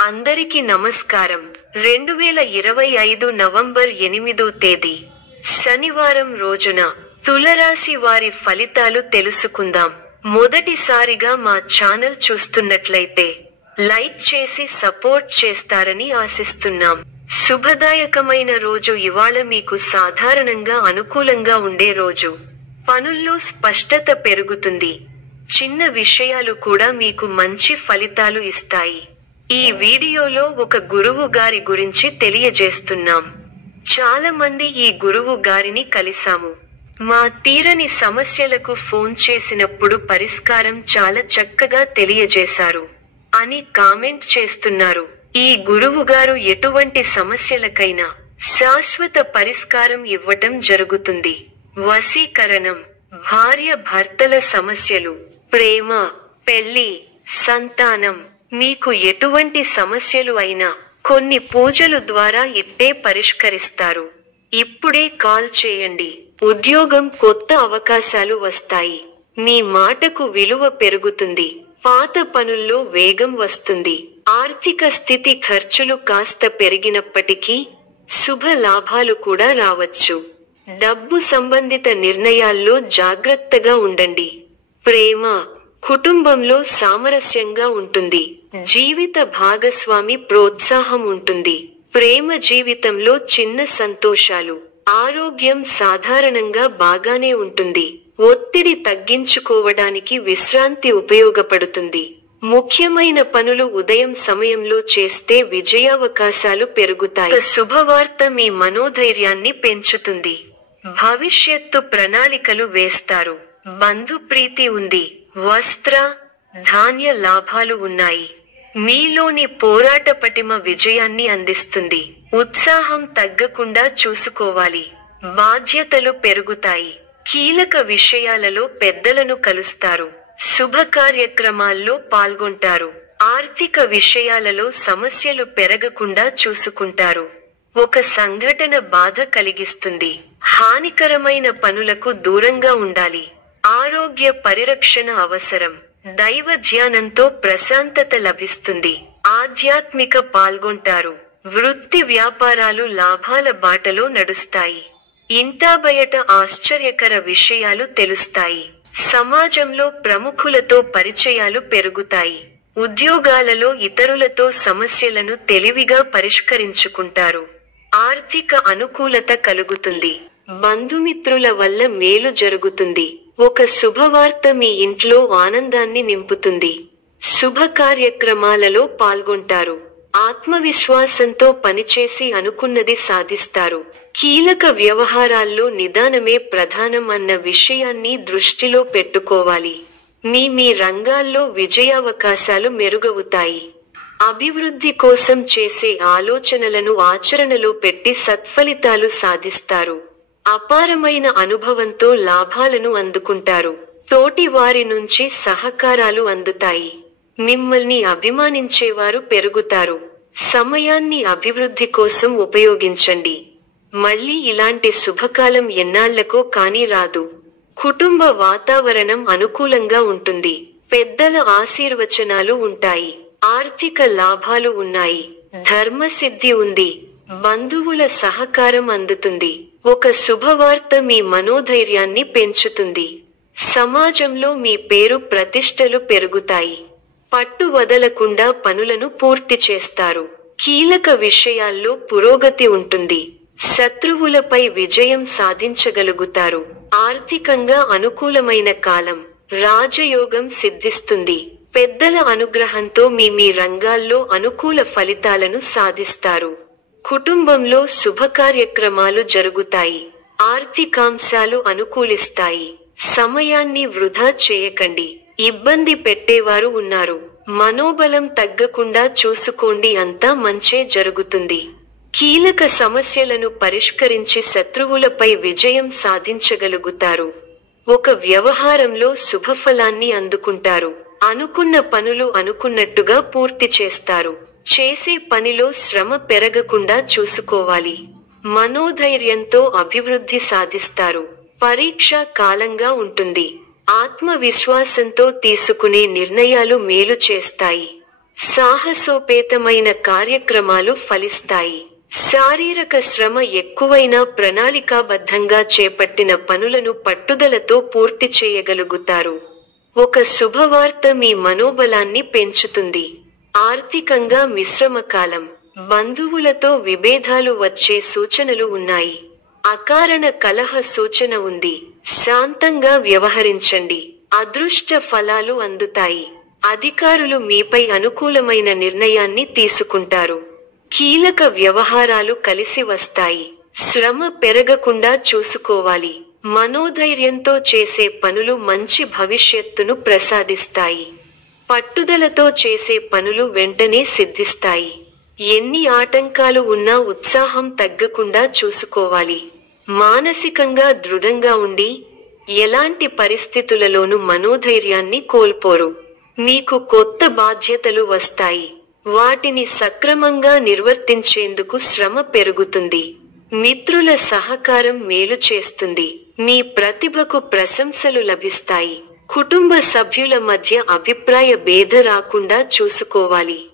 అందరికీ నమస్కారం. 2025 నవంబర్ 8వ తేదీ శనివారం రోజున తులరాశి వారి ఫలితాలు తెలుసుకుందాం. మొదటిసారిగా మా ఛానల్ చూస్తున్నట్లయితే లైక్ చేసి సపోర్ట్ చేస్తారని ఆశిస్తున్నాం. శుభదాయకమైన రోజు ఇవాళ మీకు సాధారణంగా అనుకూలంగా ఉండే రోజు. పనుల్లో స్పష్టత పెరుగుతుంది. చిన్న విషయాలు కూడా మీకు మంచి ఫలితాలు ఇస్తాయి. ఈ వీడియోలో ఒక గురువు గారి గురించి తెలియజేస్తున్నాం. చాలా మంది ఈ గురువు గారిని కలిసాము. మా తీరని సమస్యలకు ఫోన్ చేసినప్పుడు పరిష్కారం చాలా చక్కగా తెలియజేశారు అని కామెంట్ చేస్తున్నారు. ఈ గురువు గారు ఎటువంటి సమస్యలకైనా శాశ్వత పరిష్కారం ఇవ్వటం జరుగుతుంది. వశీకరణం, భార్య భర్తల సమస్యలు, ప్రేమ, పెళ్లి, సంతానం, మీకు ఎటువంటి సమస్యలు అయినా కొన్ని పూజలు ద్వారా ఇట్టే పరిష్కరిస్తారు. ఇప్పుడే కాల్ చేయండి. ఉద్యోగం, కొత్త అవకాశాలు వస్తాయి. మీ మాటకు విలువ పెరుగుతుంది. పాత పనుల్లో వేగం వస్తుంది. ఆర్థిక స్థితి, ఖర్చులు కాస్త పెరిగినప్పటికీ శుభ లాభాలు కూడా రావచ్చు. డబ్బు సంబంధిత నిర్ణయాల్లో జాగ్రత్తగా ఉండండి. ప్రేమ, కుటుంబంలో సామరస్యంగా ఉంటుంది. జీవిత భాగస్వామి ప్రోత్సాహం ఉంటుంది. ప్రేమ జీవితంలో చిన్న సంతోషాలు. ఆరోగ్యం సాధారణంగా బాగానే ఉంటుంది. ఒత్తిడి తగ్గించుకోవడానికి విశ్రాంతి ఉపయోగపడుతుంది. ముఖ్యమైన పనులు ఉదయం సమయంలో చేస్తే విజయావకాశాలు పెరుగుతాయి. శుభవార్త మీ మనోధైర్యాన్ని పెంచుతుంది. భవిష్యత్తు ప్రణాళికలు వేస్తారు. బంధుప్రీతి ఉంది. వస్త్ర, ధాన్య లాభాలు ఉన్నాయి. మీలోని పోరాట పటిమ విజయాన్ని అందిస్తుంది. ఉత్సాహం తగ్గకుండా చూసుకోవాలి. బాధ్యతలు పెరుగుతాయి. కీలక విషయాలలో పెద్దలను కలుస్తారు. శుభ కార్యక్రమాల్లో పాల్గొంటారు. ఆర్థిక విషయాలలో సమస్యలు పెరగకుండా చూసుకుంటారు. ఒక సంఘటన బాధ కలిగిస్తుంది. హానికరమైన పనులకు దూరంగా ఉండాలి. ఆరోగ్య పరిరక్షణ అవసరం. దైవ ధ్యానంతో ప్రశాంతత లభిస్తుంది. ఆధ్యాత్మిక పాల్గొంటారు. వృత్తి వ్యాపారాలు లాభాల బాటలో నడుస్తాయి. ఇంటా బయట ఆశ్చర్యకర విషయాలు తెలుస్తాయి. సమాజంలో ప్రముఖులతో పరిచయాలు పెరుగుతాయి. ఉద్యోగాలలో ఇతరులతో సమస్యలను తెలివిగా పరిష్కరించుకుంటారు. ఆర్థిక అనుకూలత కలుగుతుంది. బంధుమిత్రుల వల్ల మేలు జరుగుతుంది. ఒక శుభవార్త మీ ఇంట్లో ఆనందాన్ని నింపుతుంది. శుభ కార్యక్రమాలలో పాల్గొంటారు. ఆత్మవిశ్వాసంతో పనిచేసి అనుకున్నది సాధిస్తారు. కీలక వ్యవహారాల్లో నిదానమే ప్రధానం అన్న విషయాన్ని దృష్టిలో పెట్టుకోవాలి. మీ రంగాల్లో విజయావకాశాలు మెరుగవుతాయి. అభివృద్ధి కోసం చేసే ఆలోచనలను ఆచరణలో పెట్టి సత్ఫలితాలు సాధిస్తారు. అపారమైన అనుభవంతో లాభాలను అందుకుంటారు. తోటి వారి నుంచి సహకారాలు అందుతాయి. మిమ్మల్ని అభిమానించేవారు పెరుగుతారు. సమయాన్ని అభివృద్ధి కోసం ఉపయోగించండి. మళ్ళీ ఇలాంటి శుభకాలం ఎన్నాళ్లకో కానీ రాదు. కుటుంబ వాతావరణం అనుకూలంగా ఉంటుంది. పెద్దల ఆశీర్వచనాలు ఉంటాయి. ఆర్థిక లాభాలు ఉన్నాయి. ధర్మసిద్ధి ఉంది. బంధువుల సహకారం అందుతుంది. ఒక శుభవార్త మీ మనోధైర్యాన్ని పెంచుతుంది. సమాజంలో మీ పేరు ప్రతిష్టలు పెరుగుతాయి. పట్టు వదలకుండా పనులను పూర్తి చేస్తారు. కీలక విషయాల్లో పురోగతి ఉంటుంది. శత్రువులపై విజయం సాధించగలుగుతారు. ఆర్థికంగా అనుకూలమైన కాలం. రాజయోగం సిద్ధిస్తుంది. పెద్దల అనుగ్రహంతో మీ రంగాల్లో అనుకూల ఫలితాలను సాధిస్తారు. కుటుంబంలో శుభకార్యక్రమాలు జరుగుతాయి. ఆర్థికాంశాలు అనుకూలిస్తాయి. సమయాన్ని వృధా చేయకండి. ఇబ్బంది పెట్టేవారు ఉన్నారు. మనోబలం తగ్గకుండా చూసుకోండి. అంతా మంచే జరుగుతుంది. కీలక సమస్యలను పరిష్కరించి శత్రువులపై విజయం సాధించగలుగుతారు. ఒక వ్యవహారంలో శుభఫలాన్ని అందుకుంటారు. అనుకున్న పనులు అనుకున్నట్టుగా పూర్తి చేస్తారు. చేసే పనిలో శ్రమ పెరగకుండా చూసుకోవాలి. మనోధైర్యంతో అభివృద్ధి సాధిస్తారు. పరీక్ష కాలంగా ఉంటుంది. ఆత్మవిశ్వాసంతో తీసుకునే నిర్ణయాలు మేలు చేస్తాయి. సాహసోపేతమైన కార్యక్రమాలు ఫలిస్తాయి. శారీరక శ్రమ ఎక్కువైనా ప్రణాళికాబద్ధంగా చేపట్టిన పనులను పట్టుదలతో పూర్తి చేయగలుగుతారు. ఒక శుభవార్త మీ మనోబలాన్ని పెంచుతుంది. ఆర్థికంగా మిశ్రమకాలం. బంధువులతో విభేదాలు వచ్చే సూచనలు ఉన్నాయి. అకారణ కలహ సూచన ఉంది. శాంతంగా వ్యవహరించండి. అదృష్ట ఫలాలు అందుతాయి. అధికారులు మీపై అనుకూలమైన నిర్ణయాన్ని తీసుకుంటారు. కీలక వ్యవహారాలు కలిసి వస్తాయి. శ్రమ పెరగకుండా చూసుకోవాలి. మనోధైర్యంతో చేసే పనులు మంచి భవిష్యత్తును ప్రసాదిస్తాయి. పట్టుదలతో చేసే పనులు వెంటనే సిద్ధిస్తాయి. ఎన్ని ఆటంకాలు ఉన్నా ఉత్సాహం తగ్గకుండా చూసుకోవాలి. మానసికంగా దృఢంగా ఉండి ఎలాంటి పరిస్థితులలోనూ మనోధైర్యాన్ని కోల్పోరు. మీకు కొత్త బాధ్యతలు వస్తాయి. వాటిని సక్రమంగా నిర్వర్తించేందుకు శ్రమ పెరుగుతుంది. మిత్రుల సహకారం మేలు చేస్తుంది. మీ ప్రతిభకు ప్రశంసలు లభిస్తాయి. కుటుంబ సభ్యుల మధ్య అభిప్రాయ భేద రాకుండా చూసుకోవాలి.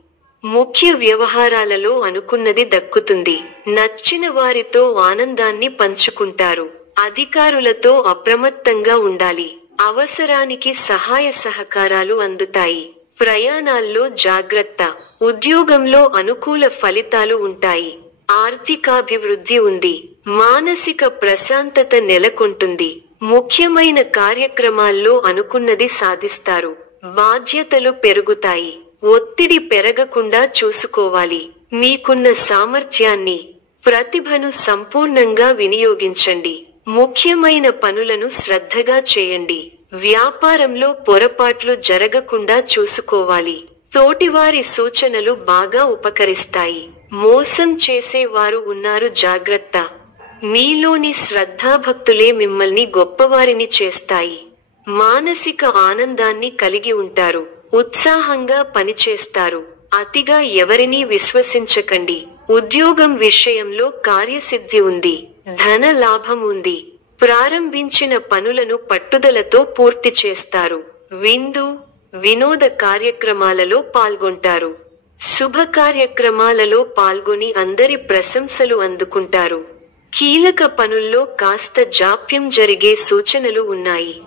ముఖ్య వ్యవహారాలలో అనుకున్నది దక్కుతుంది. నచ్చిన వారితో ఆనందాన్ని పంచుకుంటారు. అధికారులతో అప్రమత్తంగా ఉండాలి. అవసరానికి సహాయ సహకారాలు అందుతాయి. ప్రయాణాల్లో జాగ్రత్త. ఉద్యోగంలో అనుకూల ఫలితాలు ఉంటాయి. ఆర్థికాభివృద్ధి ఉంది. మానసిక ప్రశాంతత నెలకొంటుంది. ముఖ్యమైన కార్యక్రమాల్లో అనుకున్నది సాధిస్తారు. బాధ్యతలు పెరుగుతాయి. ఒత్తిడి పెరగకుండా చూసుకోవాలి. మీకున్న సామర్థ్యాన్ని, ప్రతిభను సంపూర్ణంగా వినియోగించండి. ముఖ్యమైన పనులను శ్రద్ధగా చేయండి. వ్యాపారంలో పొరపాట్లు జరగకుండా చూసుకోవాలి. తోటివారి సూచనలు బాగా ఉపకరిస్తాయి. మోసం చేసేవారు ఉన్నారు, జాగ్రత్త. మీలోని శ్రద్ధాభక్తులే మిమ్మల్ని గొప్పవారిని చేస్తాయి. మానసిక ఆనందాన్ని కలిగి ఉంటారు. ఉత్సాహంగా పనిచేస్తారు. అతిగా ఎవరినీ విశ్వసించకండి. ఉద్యోగం విషయంలో కార్యసిద్ధి ఉంది. ధన లాభం ఉంది. ప్రారంభించిన పనులను పట్టుదలతో పూర్తి చేస్తారు. వినోద కార్యక్రమాలలో పాల్గొంటారు. శుభ కార్యక్రమాలలో పాల్గొని అందరి ప్రశంసలు అందుకుంటారు. కీలక పనుల్లో కాస్త జాప్యం జరిగే సూచనలు ఉన్నాయి.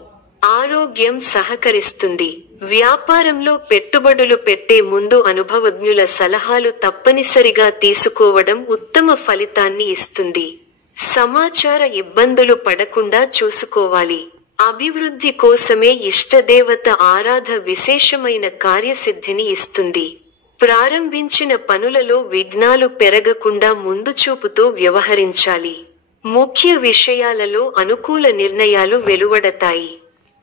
ఆరోగ్యం సహకరిస్తుంది. వ్యాపారంలో పెట్టుబడులు పెట్టే ముందు అనుభవజ్ఞుల సలహాలు తప్పనిసరిగా తీసుకోవడం ఉత్తమ ఫలితాన్ని ఇస్తుంది. సమాచార ఇబ్బందులు పడకుండా చూసుకోవాలి. అభివృద్ధి కోసమే ఇష్టదేవత ఆరాధ విశేషమైన కార్యసిద్ధిని ఇస్తుంది. ప్రారంభించిన పనులలో విఘ్నాలు పెరగకుండా ముందుచూపుతో వ్యవహరించాలి. ముఖ్య విషయాలలో అనుకూల నిర్ణయాలు వెలువడతాయి.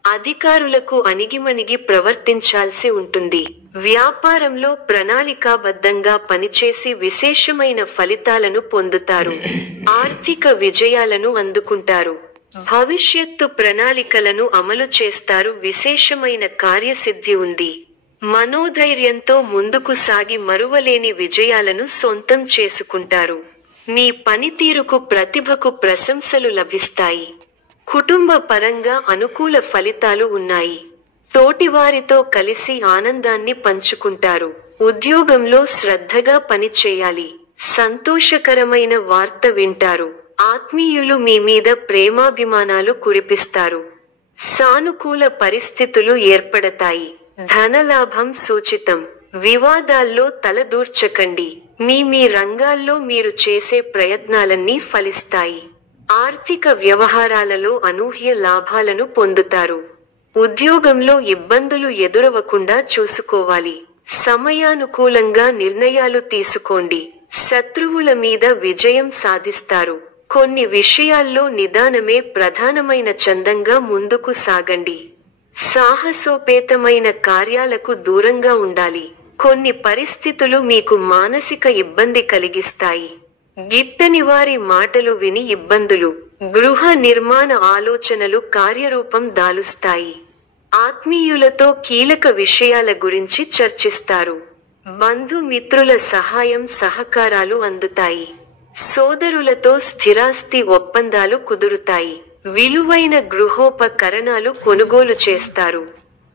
అధికారులకు అణిగిమణిగి ప్రవర్తించాల్సి ఉంటుంది. వ్యాపారంలో ప్రణాళికాబద్ధంగా పనిచేసి విశేషమైన ఫలితాలను పొందుతారు. ఆర్థిక విజయాలను అందుకుంటారు. భవిష్యత్తు ప్రణాళికలను అమలు చేస్తారు. విశేషమైన కార్యసిద్ధి ఉంది. మనోధైర్యంతో ముందుకు సాగి మరువలేని విజయాలను సొంతం చేసుకుంటారు. మీ పనితీరుకు, ప్రతిభకు ప్రశంసలు లభిస్తాయి. కుటుంబ పరంగా అనుకూల ఫలితాలు ఉన్నాయి. తోటివారితో కలిసి ఆనందాన్ని పంచుకుంటారు. ఉద్యోగంలో శ్రద్ధగా పనిచేయాలి. సంతోషకరమైన వార్త వింటారు. ఆత్మీయులు మీ మీద ప్రేమాభిమానాలు కురిపిస్తారు. సానుకూల పరిస్థితులు ఏర్పడతాయి. ధనలాభం సూచితం. వివాదాల్లో తలదూర్చకండి. మీ రంగాల్లో మీరు చేసే ప్రయత్నాలన్నీ ఫలిస్తాయి. ఆర్థిక వ్యవహారాలలో అనూహ్య లాభాలను పొందుతారు. ఉద్యోగంలో ఇబ్బందులు ఎదురవకుండా చూసుకోవాలి. సమయానుకూలంగా నిర్ణయాలు తీసుకోండి. శత్రువుల మీద విజయం సాధిస్తారు. కొన్ని విషయాల్లో నిదానమే ప్రధానమైన చందంగా ముందుకు సాగండి. సాహసోపేతమైన కార్యాలకు దూరంగా ఉండాలి. కొన్ని పరిస్థితులు మీకు మానసిక ఇబ్బంది కలిగిస్తాయి. గిట్టని వారి మాటలు విని ఇబ్బందులు, గృహ నిర్మాణ ఆలోచనలు కార్యరూపం దాలుస్తాయి. ఆత్మీయులతో కీలక విషయాల గురించి చర్చిస్తారు. బంధుమిత్రుల సహాయం సహకారాలు అందుతాయి. సోదరులతో స్థిరాస్తి ఒప్పందాలు కుదురుతాయి. విలువైన గృహోపకరణాలు కొనుగోలు చేస్తారు.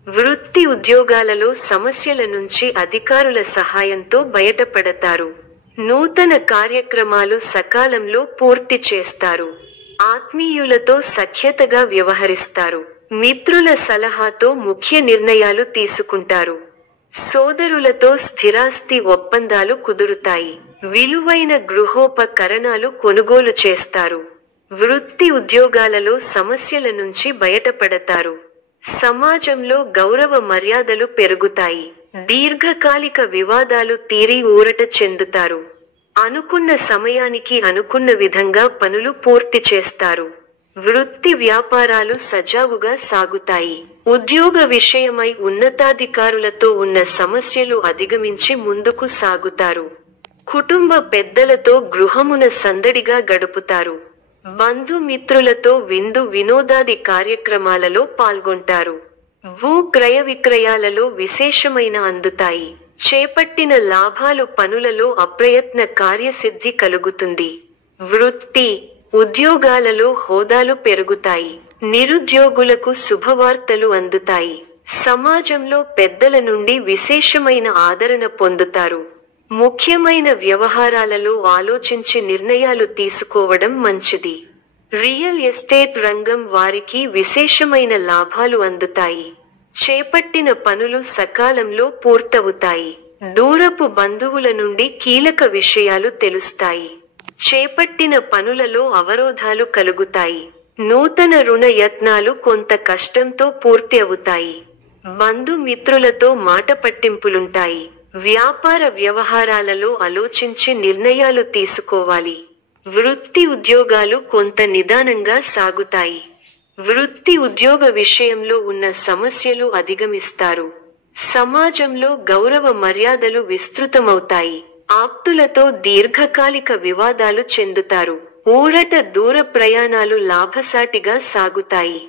వృత్తి ఉద్యోగాలలో సమస్యల నుంచి అధికారుల సహాయంతో బయటపడతారు. నూతన కార్యక్రమాలు సకాలంలో పూర్తి చేస్తారు. ఆత్మీయులతో సఖ్యతగా వ్యవహరిస్తారు. మిత్రుల సలహాతో ముఖ్య నిర్ణయాలు తీసుకుంటారు. సోదరులతో స్థిరాస్తి ఒప్పందాలు కుదురుతాయి. విలువైన గృహోపకరణాలు కొనుగోలు చేస్తారు. వృత్తి ఉద్యోగాలలో సమస్యల నుంచి బయటపడతారు. సమాజంలో గౌరవ మర్యాదలు పెరుగుతాయి. దీర్ఘకాలిక వివాదాలు తీరి ఊరట చెందుతారు. అనుకున్న సమయానికి అనుకున్న విధంగా పనులు పూర్తి చేస్తారు. వృత్తి వ్యాపారాలు సజావుగా సాగుతాయి. ఉద్యోగ విషయమై ఉన్నతాధికారులతో ఉన్న సమస్యలు అధిగమించి ముందుకు సాగుతారు. కుటుంబ పెద్దలతో గృహమున సందడిగా గడుపుతారు. బంధుమిత్రులతో విందు వినోదాది కార్యక్రమాలలో పాల్గొంటారు. భూ క్రయ విక్రయాలలో విశేషమైన అందుతాయి. చేపట్టిన లాభాలు పనులలో అప్రయత్న కార్యసిద్ధి కలుగుతుంది. వృత్తి ఉద్యోగాలలో హోదాలు పెరుగుతాయి. నిరుద్యోగులకు శుభవార్తలు అందుతాయి. సమాజంలో పెద్దల నుండి విశేషమైన ఆదరణ పొందుతారు. ముఖ్యమైన వ్యవహారాలలో ఆలోచించి నిర్ణయాలు తీసుకోవడం మంచిది. రియల్ ఎస్టేట్ రంగం వారికి విశేషమైన లాభాలు అందుతాయి. చేపట్టిన పనులు సకాలంలో పూర్తవుతాయి. దూరపు బంధువుల నుండి కీలక విషయాలు తెలుస్తాయి. చేపట్టిన పనులలో అవరోధాలు కలుగుతాయి. నూతన రుణ యత్నాలు కొంత కష్టంతో పూర్తి అవుతాయి. బంధుమిత్రులతో మాట పట్టింపులుంటాయి. వ్యాపార వ్యవహారాలలో ఆలోచించి నిర్ణయాలు తీసుకోవాలి. వృత్తి ఉద్యోగాలు కొంత నిదానంగా సాగుతాయి. వృత్తి ఉద్యోగ విషయంలో ఉన్న సమస్యలు అధిగమిస్తారు. సమాజంలో గౌరవ మర్యాదలు విస్తృతమవుతాయి. ఆప్తులతో దీర్ఘకాలిక వివాదాలు చెందుతారు. ఊరట దూర ప్రయాణాలు లాభసాటిగా సాగుతాయి.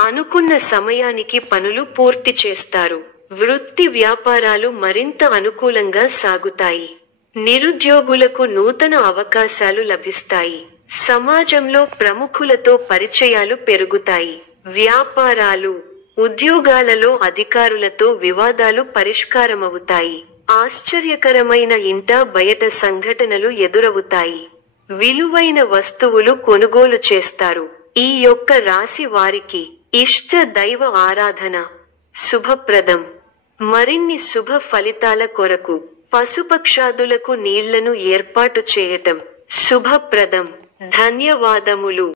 అనుకున్న సమయానికి పనులు పూర్తి చేస్తారు. వృత్తి వ్యాపారాలు మరింత అనుకూలంగా సాగుతాయి. నిరుద్యోగులకు నూతన అవకాశాలు లభిస్తాయి. సమాజంలో ప్రముఖులతో పరిచయాలు పెరుగుతాయి. వ్యాపారాలు ఉద్యోగాలలో అధికారులతో వివాదాలు పరిష్కారమవుతాయి. ఆశ్చర్యకరమైన ఇంట బయట సంఘటనలు ఎదురవుతాయి. విలువైన వస్తువులు కొనుగోలు చేస్తారు. ఈ యొక్క రాశి వారికి ఇష్ట దైవ ఆరాధన శుభప్రదం. మరిన్ని శుభ ఫలితాల కొరకు పశుపక్షాదులకు నీళ్లను ఏర్పాటు చేయటం శుభప్రదం. ధన్యవాదములు.